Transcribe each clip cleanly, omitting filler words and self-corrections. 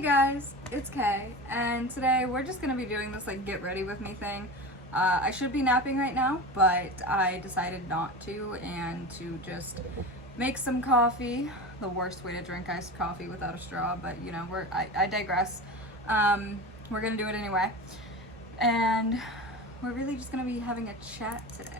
Hey guys, it's Kay, and today we're just gonna be doing this like get ready with me thing. I should be napping right now, but I decided not to, and to just make some coffee. The worst way to drink iced coffee without a straw, but you know, I digress. We're gonna do it anyway, and we're really just gonna be having a chat today.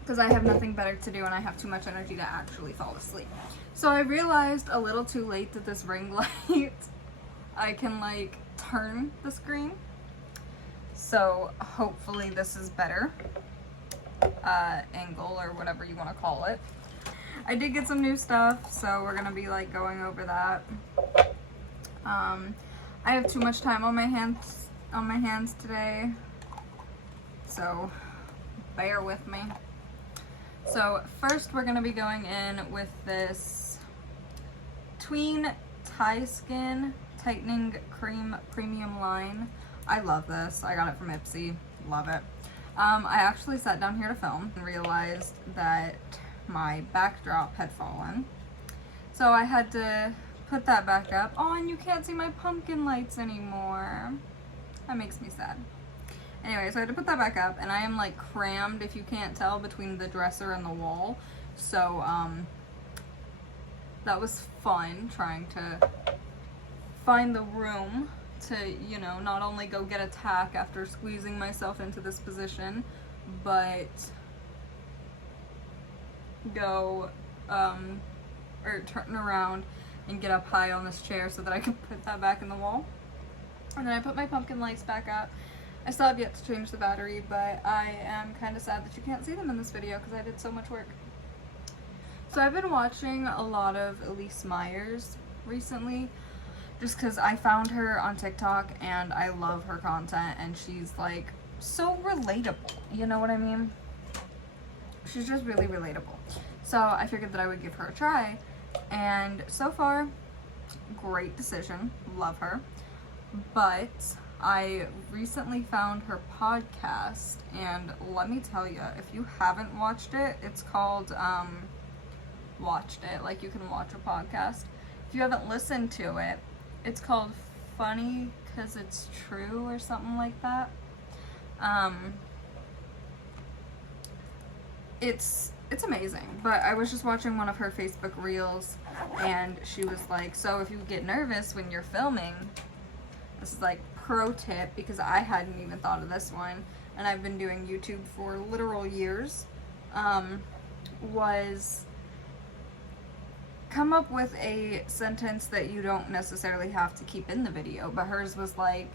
Because I have nothing better to do and I have too much energy to actually fall asleep. So I realized a little too late that this ring light, I can like turn the screen. So hopefully this is better angle or whatever you want to call it. I did get some new stuff, so we're gonna be like going over that. I have too much time on my hands today, so bear with me. So first we're going to be going in with this Tween Tie Skin Tightening Cream Premium Line. I love this. I got it from Ipsy. Love it. I actually sat down here to film and realized that my backdrop had fallen. So I had to put that back up. Oh, and you can't see my pumpkin lights anymore. That makes me sad. Anyway, so I had to put that back up, and I am like crammed, if you can't tell, between the dresser and the wall. So that was fun, trying to find the room to, you know, not only go get a tack after squeezing myself into this position, but go or turn around and get up high on this chair so that I can put that back in the wall. And then I put my pumpkin lights back up. I still have yet to change the battery, but I am kind of sad that you can't see them in this video because I did so much work. So I've been watching a lot of Elise Myers recently, just because I found her on TikTok and I love her content, and she's like so relatable, you know what I mean? She's just really relatable. So I figured that I would give her a try, and so far, great decision, love her. But I recently found her podcast, and let me tell you, if you haven't watched it, it's called watched it, like you can watch a podcast. If you haven't listened to it, it's called Funny 'Cause It's True or something like that. It's amazing. But I was just watching one of her Facebook reels, and she was like, so if you get nervous when you're filming, this is like pro tip, because I hadn't even thought of this one, and I've been doing YouTube for literal years, was come up with a sentence that you don't necessarily have to keep in the video. But hers was like,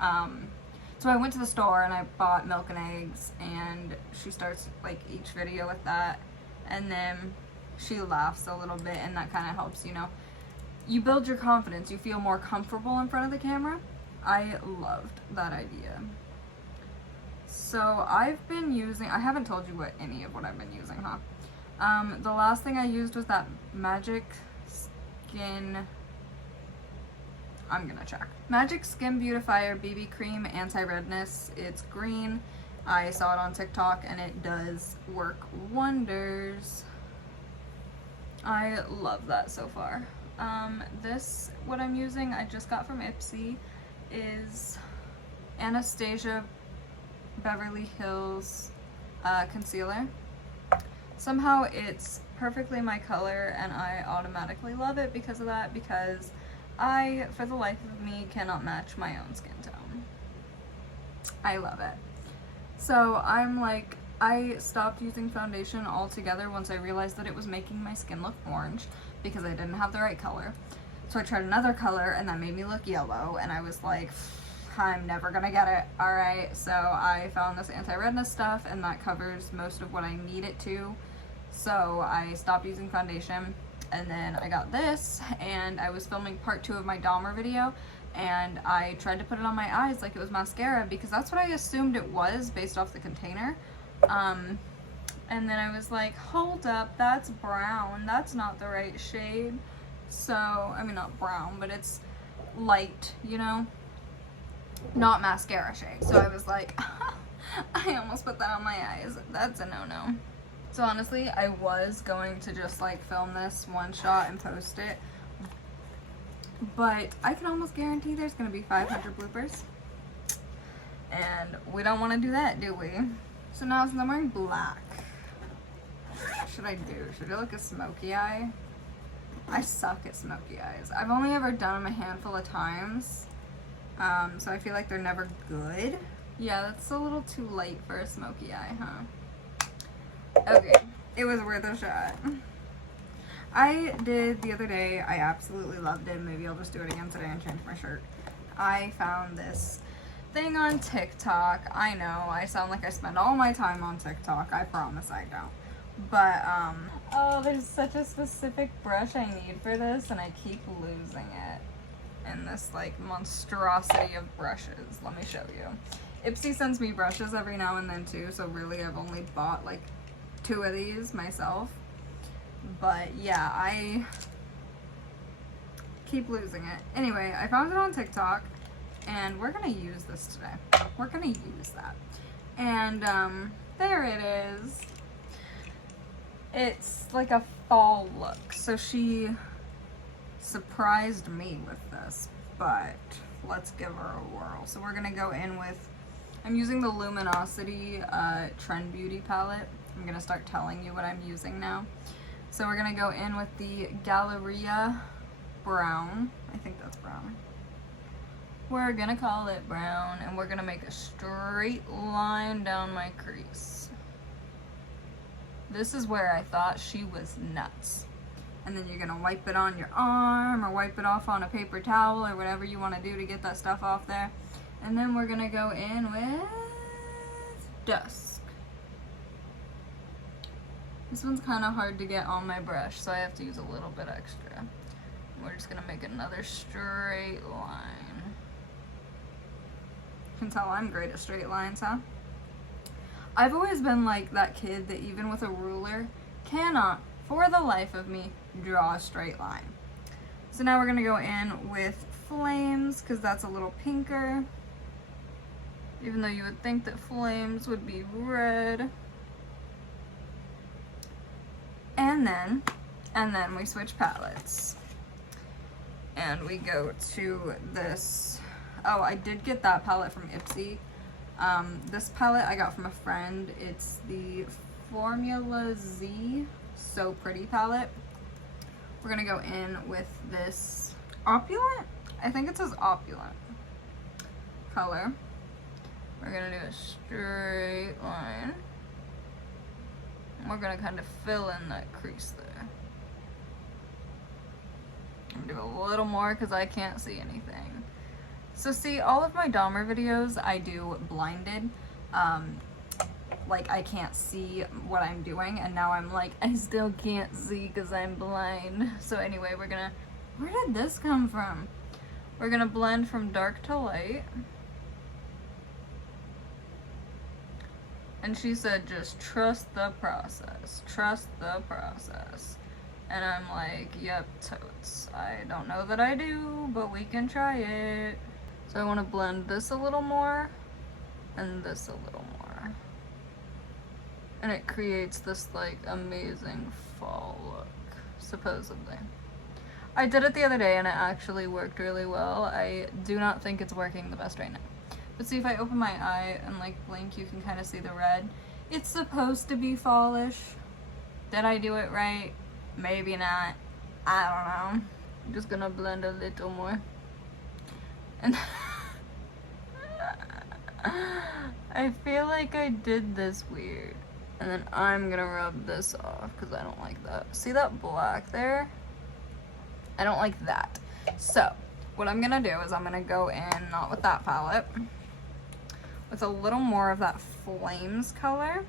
so I went to the store and I bought milk and eggs, and she starts like each video with that, and then she laughs a little bit, and that kind of helps, you know, you build your confidence, you feel more comfortable in front of the camera. I loved that idea. So I've been using, I haven't told you any of what I've been using, huh? The last thing I used was that Magic Skin, I'm gonna check. Magic Skin Beautifier BB Cream Anti-Redness. It's green. I saw it on TikTok and it does work wonders. I love that so far. This, what I'm using, I just got from Ipsy, is Anastasia Beverly Hills concealer. Somehow it's perfectly my color, and I automatically love it because of that, because I, for the life of me, cannot match my own skin tone. I love it. So I'm like, I stopped using foundation altogether once I realized that it was making my skin look orange because I didn't have the right color. So I tried another color, and that made me look yellow, and I was like, I'm never gonna get it. Alright, so I found this anti-redness stuff, and that covers most of what I need it to. So I stopped using foundation, and then I got this, and I was filming part 2 of my Dahmer video, and I tried to put it on my eyes like it was mascara, because that's what I assumed it was based off the container. And then I was like, hold up, that's brown, that's not the right shade. So, I mean, not brown, but it's light, you know, not mascara shade. So I was like, I almost put that on my eyes. That's a no-no. So honestly, I was going to just like film this one shot and post it, but I can almost guarantee there's gonna be 500 bloopers. And we don't want to do that, do we? So now since I'm wearing black, what should I do? Should I do like a smoky eye? I suck at smoky eyes. I've only ever done them a handful of times, so I feel like they're never good. Yeah, that's a little too light for a smoky eye, huh? Okay, it was worth a shot. I did the other day, I absolutely loved it. Maybe I'll just do it again today and change my shirt. I found this thing on TikTok. I know, I sound like I spend all my time on TikTok. I promise I don't. But, oh, there's such a specific brush I need for this, and I keep losing it in this, like, monstrosity of brushes. Let me show you. Ipsy sends me brushes every now and then, too, so really I've only bought, like, 2 of these myself. But, yeah, I keep losing it. Anyway, I found it on TikTok, and we're gonna use this today. We're gonna use that. And, there it is. It's like a fall look. So she surprised me with this, but let's give her a whirl. So we're gonna go in with, I'm using the Luminosity Trend Beauty palette. I'm gonna start telling you what I'm using now. So we're gonna go in with the Galleria Brown. I think that's brown. We're gonna call it brown, and we're gonna make a straight line down my crease. This is where I thought she was nuts. And then you're gonna wipe it on your arm or wipe it off on a paper towel or whatever you wanna do to get that stuff off there. And then we're gonna go in with Dusk. This one's kinda hard to get on my brush, so I have to use a little bit extra. We're just gonna make another straight line. You can tell I'm great at straight lines, huh? I've always been like that kid that even with a ruler cannot, for the life of me, draw a straight line. So now we're gonna go in with Flames, because that's a little pinker. Even though you would think that Flames would be red. And then we switch palettes. And we go to this, oh, I did get that palette from Ipsy. This palette I got from a friend. It's the Formula Z So Pretty palette. We're gonna go in with this Opulent? I think it says Opulent color. We're gonna do a straight line. We're gonna kind of fill in that crease there. I'm gonna do a little more because I can't see anything. So see, all of my Dahmer videos I do blinded. Like I can't see what I'm doing, and now I'm like, I still can't see because I'm blind. So anyway, we're gonna, where did this come from? We're gonna blend from dark to light. And she said, just trust the process, trust the process. And I'm like, yep, totes. I don't know that I do, but we can try it. So I want to blend this a little more and this a little more. And it creates this like amazing fall look, supposedly. I did it the other day and it actually worked really well. I do not think it's working the best right now. But see, if I open my eye and like blink, you can kind of see the red. It's supposed to be fallish. Did I do it right? Maybe not. I don't know. I'm just gonna blend a little more. And I feel like I did this weird. And then I'm gonna rub this off because I don't like that. See that black there? I don't like that. So what I'm gonna do is I'm gonna go in, not with that palette, with a little more of that Flames color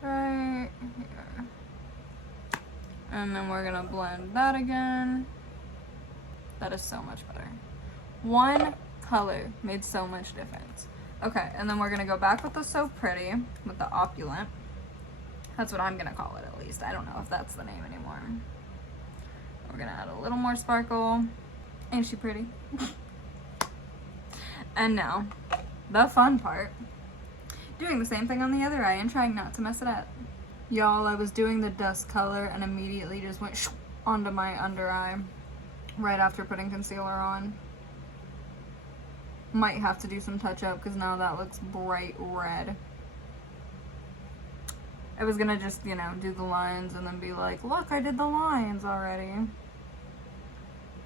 right here. And then we're gonna blend that again. That is so much better. One color made so much difference. Okay, and then we're gonna go back with the So Pretty, with the Opulent. That's what I'm gonna call it, at least. I don't know if that's the name anymore. We're gonna add a little more sparkle. Ain't she pretty? And now, the fun part. doing the same thing on the other eye and trying not to mess it up. Y'all, I was doing the dust color and immediately just went onto my under eye right after putting concealer on. Might have to do some touch up because now that looks bright red. I was gonna just, you know, do the lines and then be like, look, I did the lines already.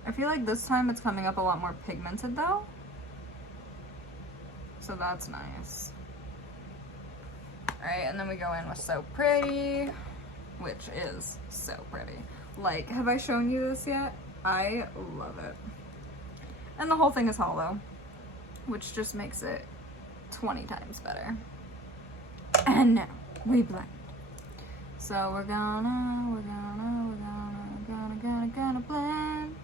I feel like this time it's coming up a lot more pigmented though. So that's nice. Alright, and then we go in with So Pretty, which is so pretty. Like, have I shown you this yet? I love it. And the whole thing is hollow, which just makes it 20 times better. And now we blend. So we're gonna blend.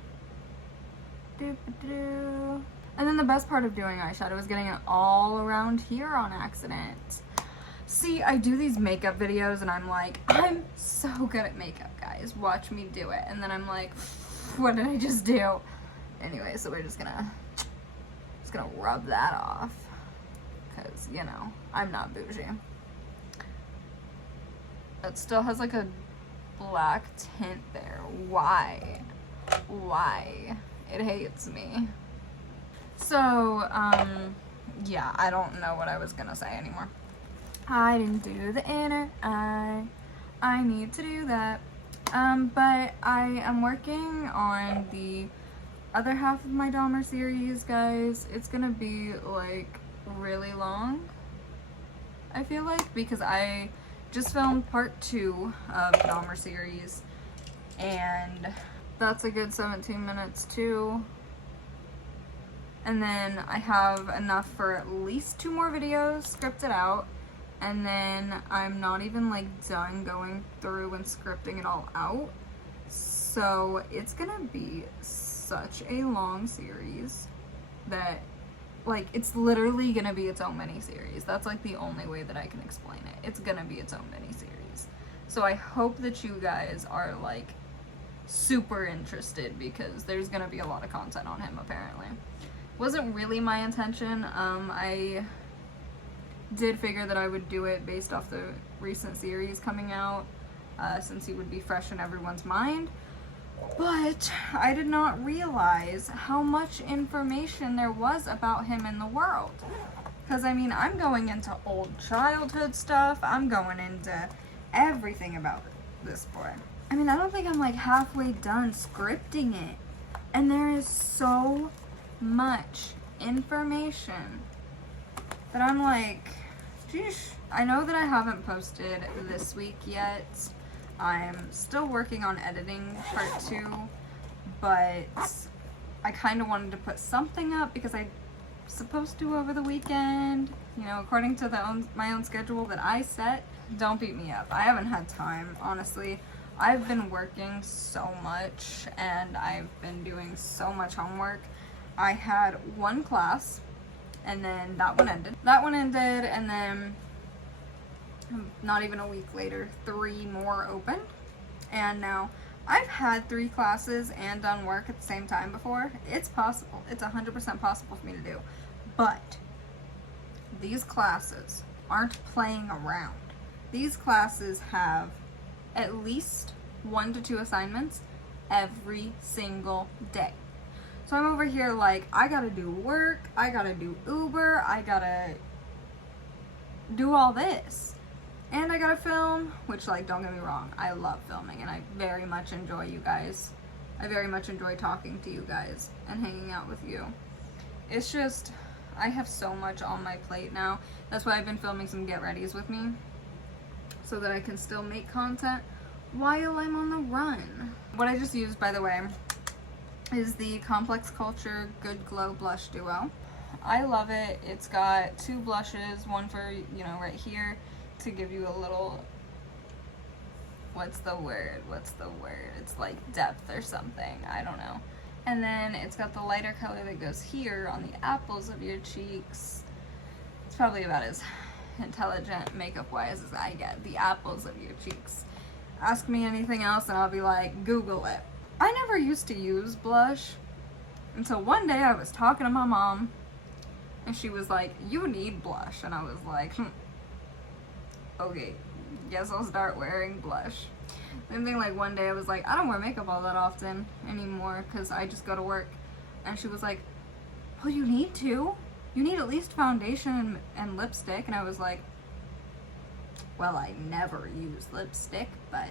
Doo-ba-doo. And then the best part of doing eyeshadow is getting it all around here on accident. See, I do these makeup videos and I'm like, I'm so good at makeup, guys. Watch me do it. And then I'm like, what did I just do? Anyway, so we're just gonna rub that off. Because, you know, I'm not bougie. It still has like a black tint there. Why? Why? It hates me. So, yeah, I don't know what I was gonna say anymore. I didn't do the inner eye. I need to do that. But I am working on the other half of my Dahmer series, guys. It's gonna be like really long, I feel like, because I just filmed part 2 of the Dahmer series and that's a good 17 minutes too. And then I have enough for at least 2 more videos scripted out. And then I'm not even like done going through and scripting it all out. So it's gonna be such a long series that like it's literally gonna be its own mini series. That's like the only way that I can explain it. It's gonna be its own mini series. So I hope that you guys are like super interested because there's gonna be a lot of content on him apparently. Wasn't really my intention. I did figure that I would do it based off the recent series coming out, since he would be fresh in everyone's mind. But I did not realize how much information there was about him in the world. Because, I mean, I'm going into old childhood stuff. I'm going into everything about this boy. I mean, I don't think I'm like halfway done scripting it. And there is so much information that I'm like, geesh. I know that I haven't posted this week yet. I'm still working on editing part 2, but I kind of wanted to put something up because I'm supposed to over the weekend, you know, according to my own schedule that I set. Don't beat me up. I haven't had time, honestly. I've been working so much and I've been doing so much homework. I had 1 class and then that one ended. And then not even a week later, 3 more opened. And now I've had 3 classes and done work at the same time before. It's possible. It's 100% possible for me to do. But these classes aren't playing around. These classes have at least 1 to 2 assignments every single day. So I'm over here like, I gotta do work, I gotta do Uber, I gotta do all this. And I gotta film, which, like, don't get me wrong, I love filming and I very much enjoy you guys. I very much enjoy talking to you guys and hanging out with you. It's just, I have so much on my plate now. That's why I've been filming some get readies with me, so that I can still make content while I'm on the run. What I just used, by the way, is the Complex Culture Good Glow Blush Duo. I love it. It's got 2 blushes, one for, you know, right here to give you a little, what's the word? It's like depth or something, I don't know. And then it's got the lighter color that goes here on the apples of your cheeks. It's probably about as intelligent makeup-wise as I get, the apples of your cheeks. Ask me anything else and I'll be like, Google it. I never used to use blush until one day I was talking to my mom and she was like, you need blush. And I was like, okay, guess I'll start wearing blush. Same thing, like one day I was like, I don't wear makeup all that often anymore because I just go to work. And she was like, well, you need to. You need at least foundation and lipstick. And I was like, well, I never use lipstick, but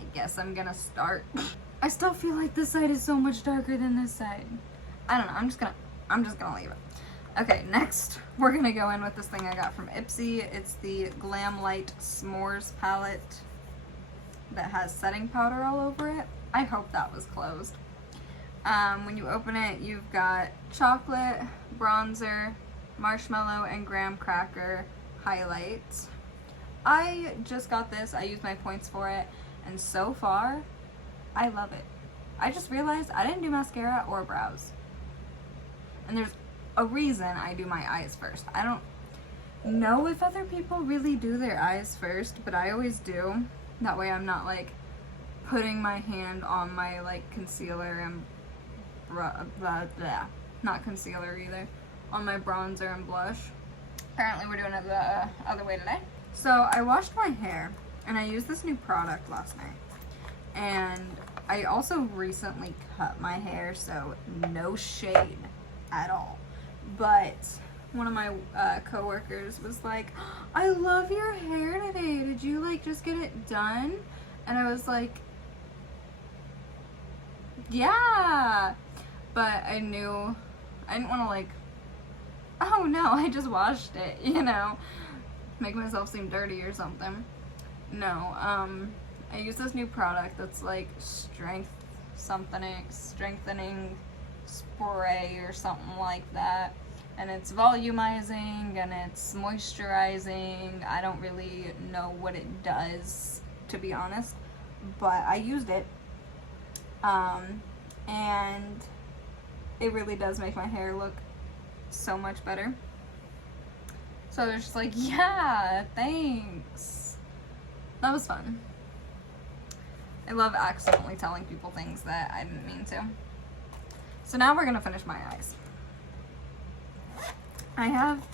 I guess I'm gonna start. I still feel like this side is so much darker than this side. I don't know, I'm just gonna leave it. Okay, next we're gonna go in with this thing I got from Ipsy. It's the Glam Light S'mores palette that has setting powder all over it. I hope that was closed. When you open it, you've got chocolate, bronzer, marshmallow, and graham cracker highlights. I just got this, I used my points for it, and so far, I love it. I just realized I didn't do mascara or brows. And there's a reason I do my eyes first. I don't know if other people really do their eyes first, but I always do. That way I'm not like putting my hand on my like concealer and not concealer either, on my bronzer and blush. Apparently we're doing it the other way today. So I washed my hair and I used this new product last night. And I also recently cut my hair, so no shade at all. But one of my coworkers was like, I love your hair today. Did you like just get it done? And I was like, yeah. But I knew, I didn't want to like, oh no, I just washed it, you know, make myself seem dirty or something. No, I use this new product that's like strengthening spray or something like that. And it's volumizing and it's moisturizing. I don't really know what it does, to be honest, but I used it. And it really does make my hair look so much better. So they're just like, yeah, thanks. That was fun. I love accidentally telling people things that I didn't mean to. So now we're gonna finish my eyes. I have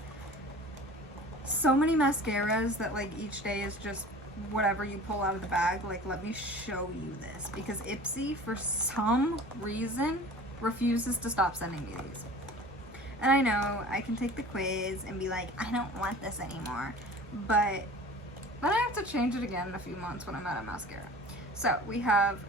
so many mascaras that like each day is just whatever you pull out of the bag. Like, let me show you this, because Ipsy for some reason refuses to stop sending me these. And I know I can take the quiz and be like, I don't want this anymore, but then I have to change it again in a few months when I'm out of mascara. So we have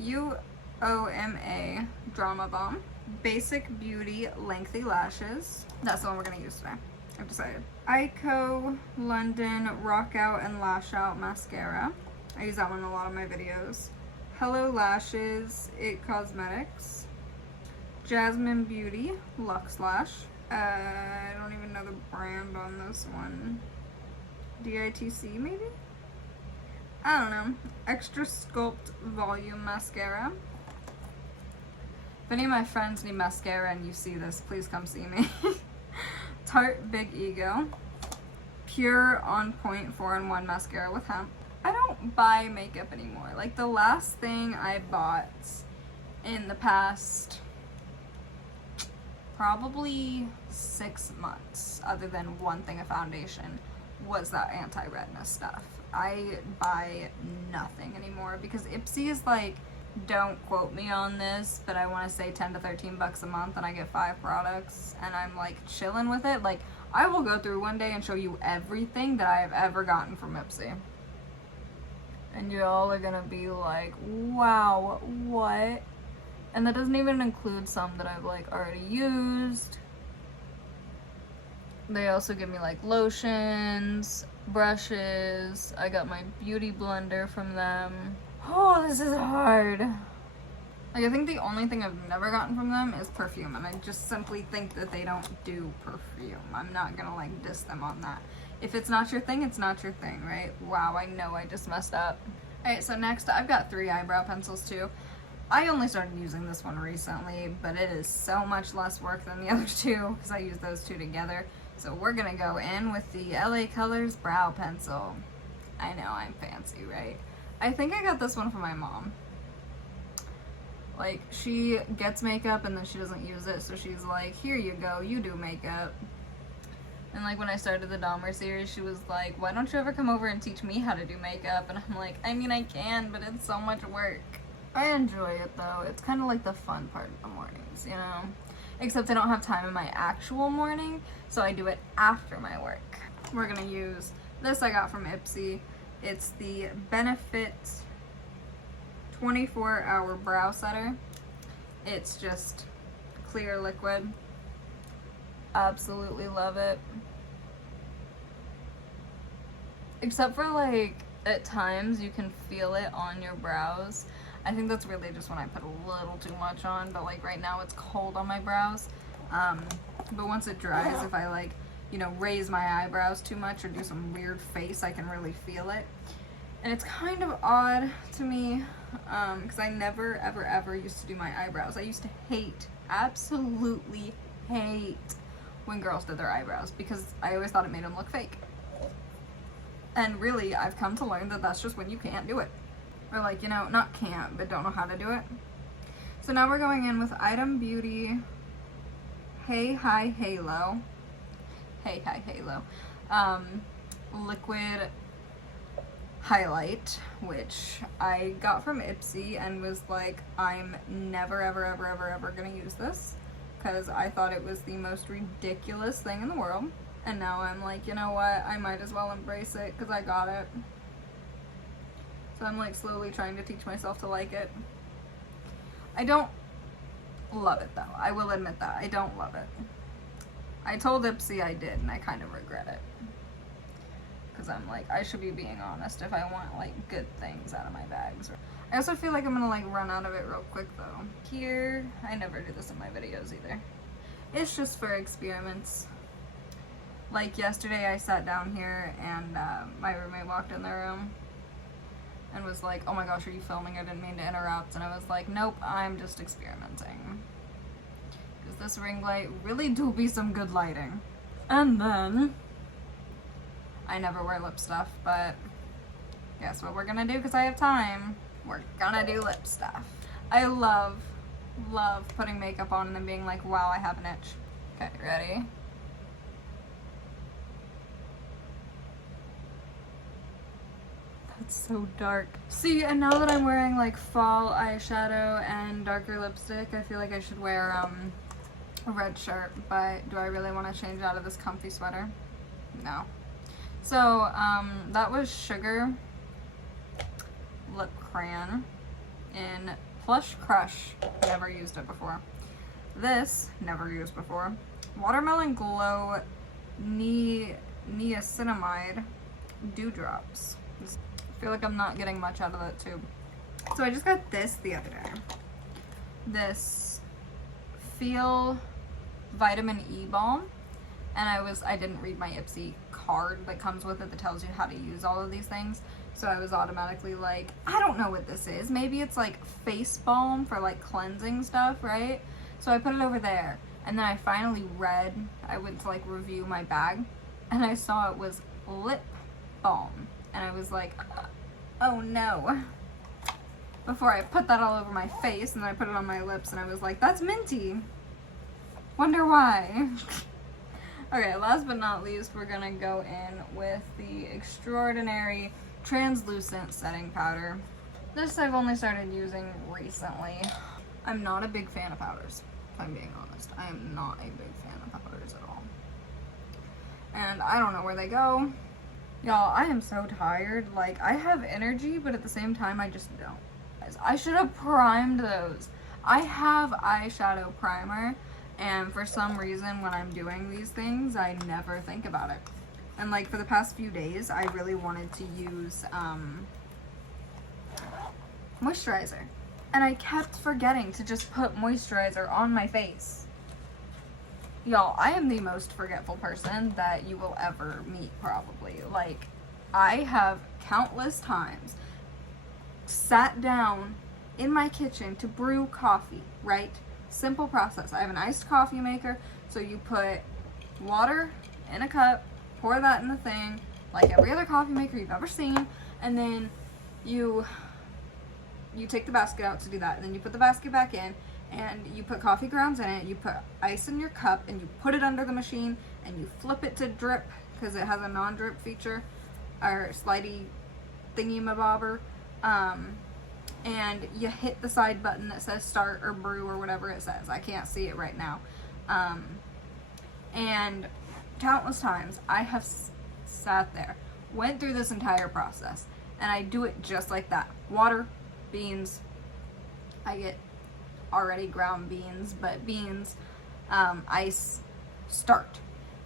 UOMA Drama Bomb, Basic Beauty Lengthy Lashes. That's the one we're gonna use today, I've decided. Ico London Rock Out and Lash Out Mascara. I use that one in a lot of my videos. Hello Lashes, It Cosmetics. Jasmine Beauty Luxe Lash. I don't even know the brand on this one. DITC maybe? I don't know. Extra Sculpt Volume Mascara. If any of my friends need mascara and you see this, please come see me. Tarte Big Ego. Pure On Point 4-in-1 Mascara with hemp. I don't buy makeup anymore. Like, the last thing I bought in the past probably 6 months, other than one thing of foundation, was that anti-redness stuff. I buy nothing anymore because Ipsy is like, don't quote me on this, but I want to say 10 to 13 bucks a month and I get 5 products and I'm like chilling with it. Like, I will go through one day and show you everything that I have ever gotten from Ipsy. And y'all are gonna be like, wow, what? And that doesn't even include some that I've like already used. They also give me like lotions, brushes. I got my beauty blender from them. Oh, this is hard. Like, I think the only thing I've never gotten from them is perfume, and I just simply think that they don't do perfume. I'm not gonna like diss them on that. If it's not your thing, it's not your thing, right? Wow, I know I just messed up. Alright, so next I've got 3 eyebrow pencils too. I only started using this one recently, but it is so much less work than the other 2 because I use those 2 together. So we're gonna go in with the LA Colors Brow Pencil. I know, I'm fancy, right? I think I got this one from my mom. Like, she gets makeup and then she doesn't use it, so she's like, here you go, you do makeup. And like when I started the Dahmer series, she was like, why don't you ever come over and teach me how to do makeup? And I'm like, I mean, I can, but it's so much work. I enjoy it though. It's kind of like the fun part of the mornings, you know? Except I don't have time in my actual morning, so I do it after my work. We're gonna use this I got from Ipsy. It's the Benefit 24-hour brow setter. It's just clear liquid. Absolutely love it. Except for like at times you can feel it on your brows. I think that's really just when I put a little too much on, but like right now it's cold on my brows. But once it dries, if I like, you know, raise my eyebrows too much or do some weird face, I can really feel it. And it's kind of odd to me, because I never ever used to do my eyebrows. I used to hate, absolutely hate when girls did their eyebrows because I always thought it made them look fake. And really, I've come to learn that that's just when you can't do it. Or like, you know, not can't, but don't know how to do it. So now we're going in with Item Beauty Hey Hi Halo. Hey Hi Halo. Liquid highlight, which I got from Ipsy and was like, I'm never ever gonna use this because I thought it was the most ridiculous thing in the world. And now I'm like, you know what, I might as well embrace it because I got it. So I'm like slowly trying to teach myself to like it. I don't love it though. I will admit that. I don't love it. I told Ipsy I did and I kind of regret it. Because I'm like, I should be being honest if I want like good things out of my bags. I also feel like I'm gonna like run out of it real quick though. Here, I never do this in my videos either. It's just for experiments. Like yesterday I sat down here and my roommate walked in the room and was like, oh my gosh, are you filming? I didn't mean to interrupt. And I was like, nope, I'm just experimenting. Because this ring light really do be some good lighting. And then, I never wear lip stuff, but guess what we're gonna do because I have time? We're gonna do lip stuff. I love putting makeup on and then being like, wow, I have an itch. Okay, ready? It's so dark. See, and now that I'm wearing like fall eyeshadow and darker lipstick, I feel like I should wear a red shirt, but do I really want to change out of this comfy sweater? No. So, that was Sugar Lip Crayon in Plush Crush. Never used it before. This, never used before. Watermelon Glow Niacinamide Dewdrops. I feel like I'm not getting much out of that tube. So I just got this the other day. This Feel Vitamin E Balm. And I didn't read my Ipsy card that comes with it that tells you how to use all of these things. So I was automatically like, I don't know what this is. Maybe it's like face balm for like cleansing stuff, right? So I put it over there. And then I finally read, I went to like review my bag. And I saw it was lip balm. And I was like, oh no. Before I put that all over my face and then I put it on my lips and I was like, that's minty. Wonder why. Okay, last but not least, we're gonna go in with the Extraordinary Translucent Setting Powder. This I've only started using recently. I'm not a big fan of powders, if I'm being honest. I am not a big fan of powders at all. And I don't know where they go. Y'all, I am so tired. Like, I have energy, but at the same time, I just don't. I should have primed those. I have eyeshadow primer, and for some reason, when I'm doing these things, I never think about it. And like, for the past few days, I really wanted to use moisturizer. And I kept forgetting to just put moisturizer on my face. Y'all, I am the most forgetful person that you will ever meet, probably. Like, I have countless times sat down in my kitchen to brew coffee, right? Simple process. I have an iced coffee maker, so you put water in a cup, pour that in the thing, like every other coffee maker you've ever seen, and then you take the basket out to do that, and then you put the basket back in, and you put coffee grounds in it, you put ice in your cup, and you put it under the machine, and you flip it to drip because it has a non-drip feature or slidey thingy-mabobber. And you hit the side button that says start or brew or whatever it says. I can't see it right now. And countless times I have sat there, went through this entire process, and I do it just like that. Water, beans, I get already ground beans, but beans, ice, start.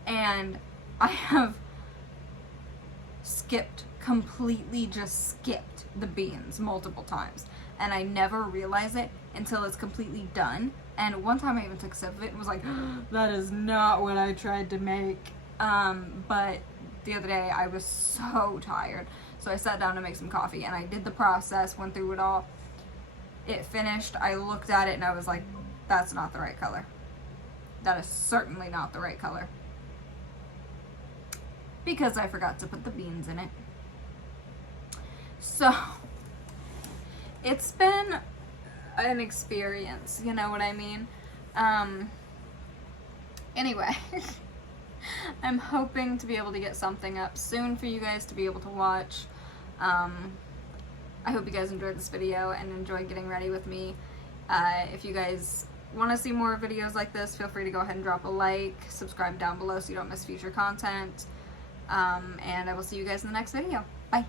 And I have completely just skipped the beans multiple times, and I never realize it until it's completely done. And one time I even took a sip of it and was like, that is not what I tried to make. But the other day I was so tired, so I sat down to make some coffee, and I did the process, went through it all. It finished, I looked at it, and I was like, that's not the right color. That is certainly not the right color. Because I forgot to put the beans in it. So, it's been an experience, you know what I mean? Anyway, I'm hoping to be able to get something up soon for you guys to be able to watch. I hope you guys enjoyed this video and enjoyed getting ready with me. If you guys want to see more videos like this, feel free to go ahead and drop a like, subscribe down below so you don't miss future content. And I will see you guys in the next video. Bye.